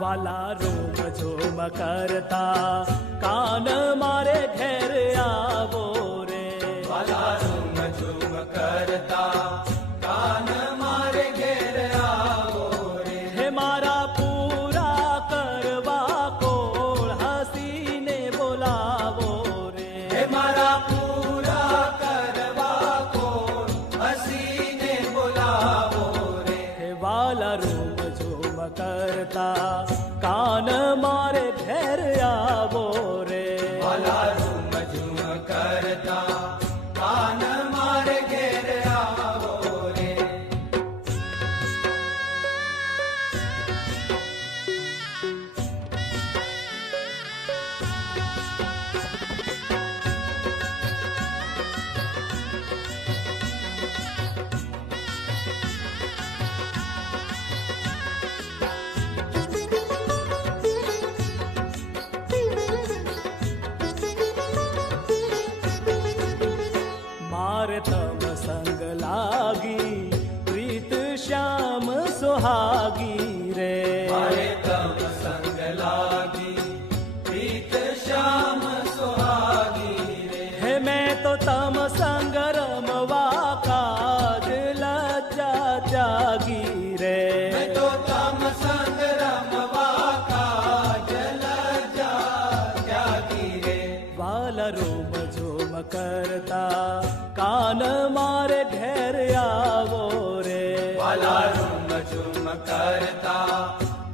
વાલા રોમ ઝોમ કરતા કાન મારે ઘેર આવો રે. વાલા રૂમ ઝૂમ કરતા કાન મારે ઘેર આવો રે. હે મારા પૂરા કરવા કોળ હસીને બોલાવો રે. હે મારા પૂરા કરવા કોણ હસીને બોલાવો રે. હે વાલા રોમ ઝોમ કરતા કાન મારે ઘેર આવો રે. વાલા રૂમ ઝૂમ કરતા કાન મારે ઘેર આવો રે. મારે તમ સંગ લાગી પ્રીત શ્યામ સુહાગી રે. મારે તમ સંગ લાગી પ્રીત શ્યામ સુહાગી રે. હે મેં તો તમ સંગ રમવા કાજ લજ્જા ત્યાગી રે. મેં તો તમ સંગ રમવા કાજ લજ્જા ત્યાગી રે. વાલા રોમ ઝોમ કરતા કાન મારે ઘેર આવો રે. વાલા રૂમ ઝૂમ કરતા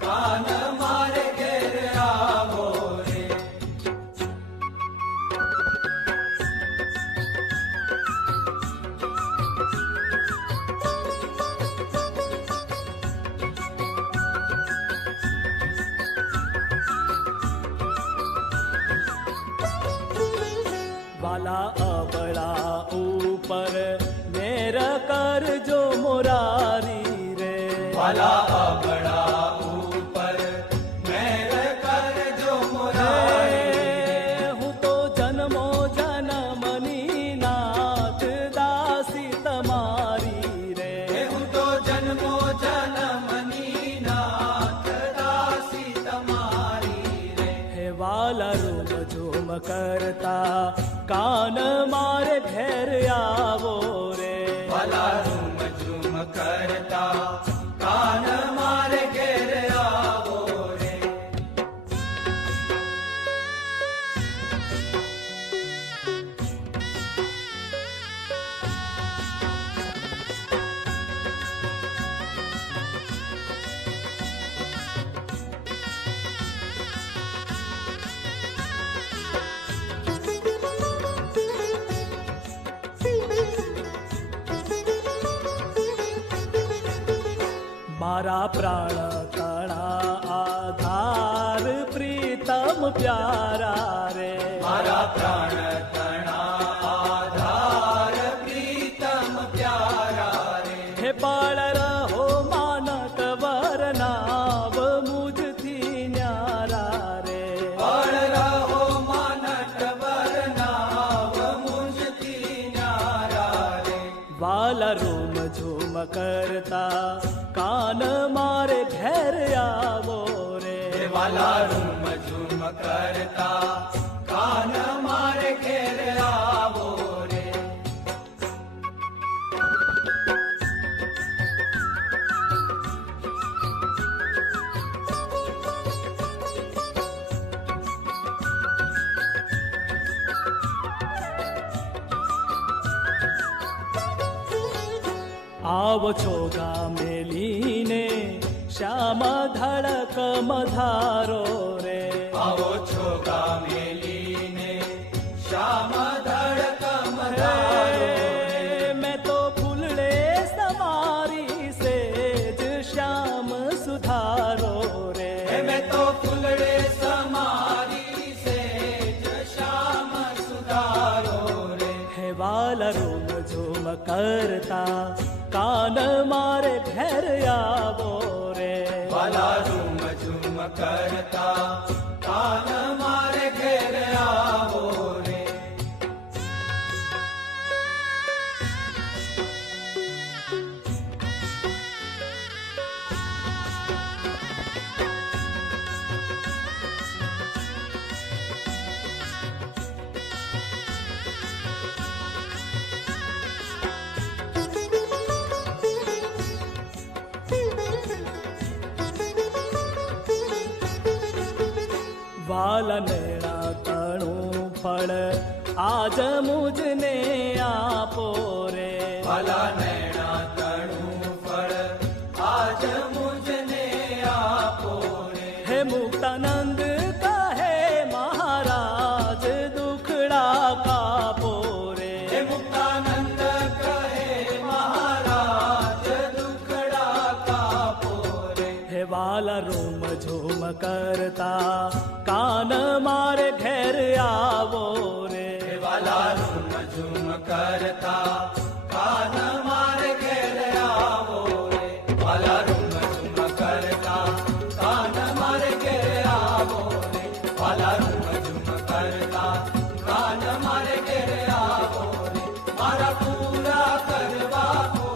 કાન મારે ઘેર આવો રે. વાલા અબળા ઉપર મેર કરજો મોરારી રે. વાલા અબળા ઉપર મેર કરજો મોરારી. હું તો જન્મો જન્મની નાથ દાસી તમારી રે. હું તો જન્મો જન્મની નાથ દાસી તમારી રે. હે વાલા રોમ ઝોમ કરતા કાન મારે ઘેર આવો રે. વાલા રૂમ ઝૂમ કરતા કાન મારે ઘેર આવો રે. મારા પ્રાણ કણા આધાર પ્રીતમ પ્યારા રે. મારા પ્રાણ તણા આધાર પ્રીતમ પ્યારા રે. હે પાળ રહો માનક વરનાવ મુજથી ન્યારા રે. પણ રહો માનટ વરનાવ મુજથી ન્યારા રે. વાલા રોમ ઝોમ કરતા કાન મારે ઘેર આવો રે. વાલા રૂમ ઝૂમ કરતા કાન મારે ઘેર આવો રે. આવો છો ગામેલીને શ્યામ ધડક મધારો રે. આવો છો ગામેલીને શ્યામ ધડક મધારો રે. મેં તો ફૂલડે સમારી સેજ શ્યામ સુધારો રે. મેં તો ફૂલડે સમારી સેજ શ્યામ સુધારો રે. હે વાલા રોમ ઝોમ કરતા કાન મારે ઘેર આવો રે. વાલા રૂમ ઝૂમ કરતા કાન મારે ઘેર આવો રે. વાલા નેણા તણું ફળ આજ મુજને આપો રે. વાલા નૈણા તણું ફળ આજ મુજને આપો રે. હે મુક્તાનંદ કહે મહારાજ દુખડા કાપો રે. હે મુક્તાનંદ કહે મહારાજ દુખડા કાપો રે. હે વાલા રોમ ઝૂમ કરતા કાન મારે ઘેર આવો રે. હે વાલા રૂમ ઝૂમ કરતા કાન મારે ઘેર આવો રે. વાલા રૂમ ઝૂમ કરતા કાન મારે ઘેર આવો રે. વાલા રૂમ ઝૂમ કરતા કાન મારે ઘેર આવો રે. મારા પૂરા કરવા કો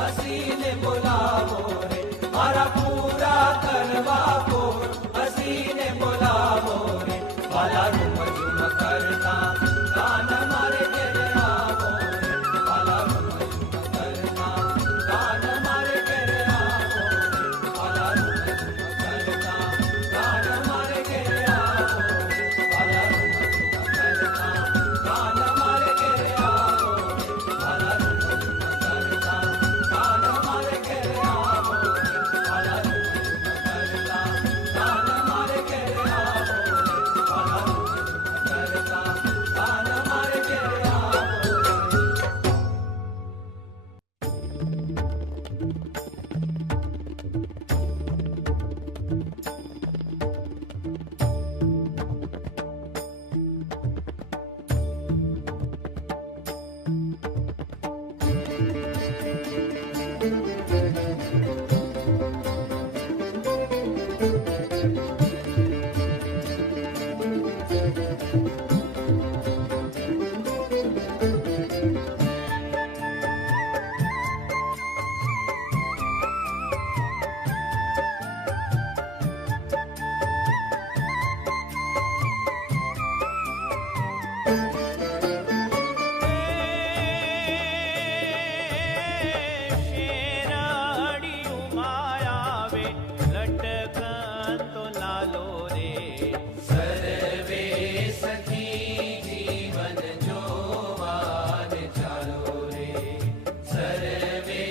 હસીને બોલાવો રે. મારા પૂરા કરવા કો હસીને બોલાવો રે. વાલા રૂમ ઝૂમ કરતા કાન મારે ઘેર આવો રે. વાલા રૂમ ઝૂમ કરતા કાન મારે ઘેર આવો રે. વાલા રૂમ ઝૂમ કરતા કાન મારે ઘેર આવો રે. વાલા રૂમ ઝૂમ કરતા કાન મારે ઘેર આવો રે. વાલા રૂમ ઝૂમ કરતા કાન મારે ઘેર આવો રે. વાલા રૂમ ઝૂમ કરતા કાન મારે ઘેર આવો રે. વાલા રૂમ ઝૂમ કરતા કાન મારે ઘેર આવો રે. શેરડિયું માયાવે લટકન તો લાલો રે. સર્વે સખી જીવન જોવાને ચાલો રે. સર્વે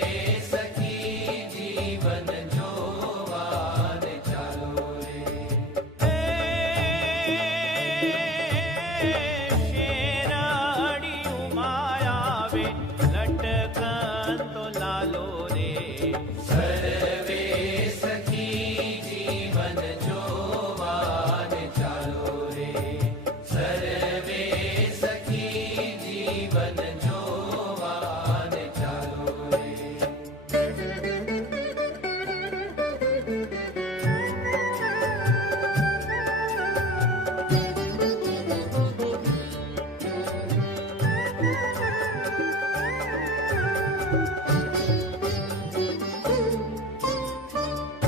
સખી જીવન જોવાને ચાલો રે. શેરડિયું માયાવે લટકન તો લાલો રે. સર્વે સખી જીવન જોવાને ચાલો રે. સર્વે સખી જીવન જોવાને ચાલો રે.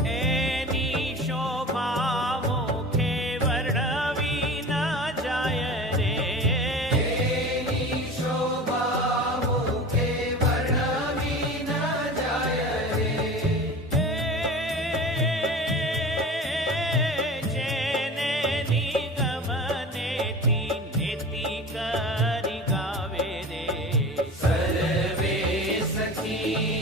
એની શોભા મુખે વર્ણવી ન જાય રે. એની શોભા મુખે વર્ણવી ન જાય રે. જેને નિગમનેથી નેતિ કરી ગાવે રે. સર્વે સખી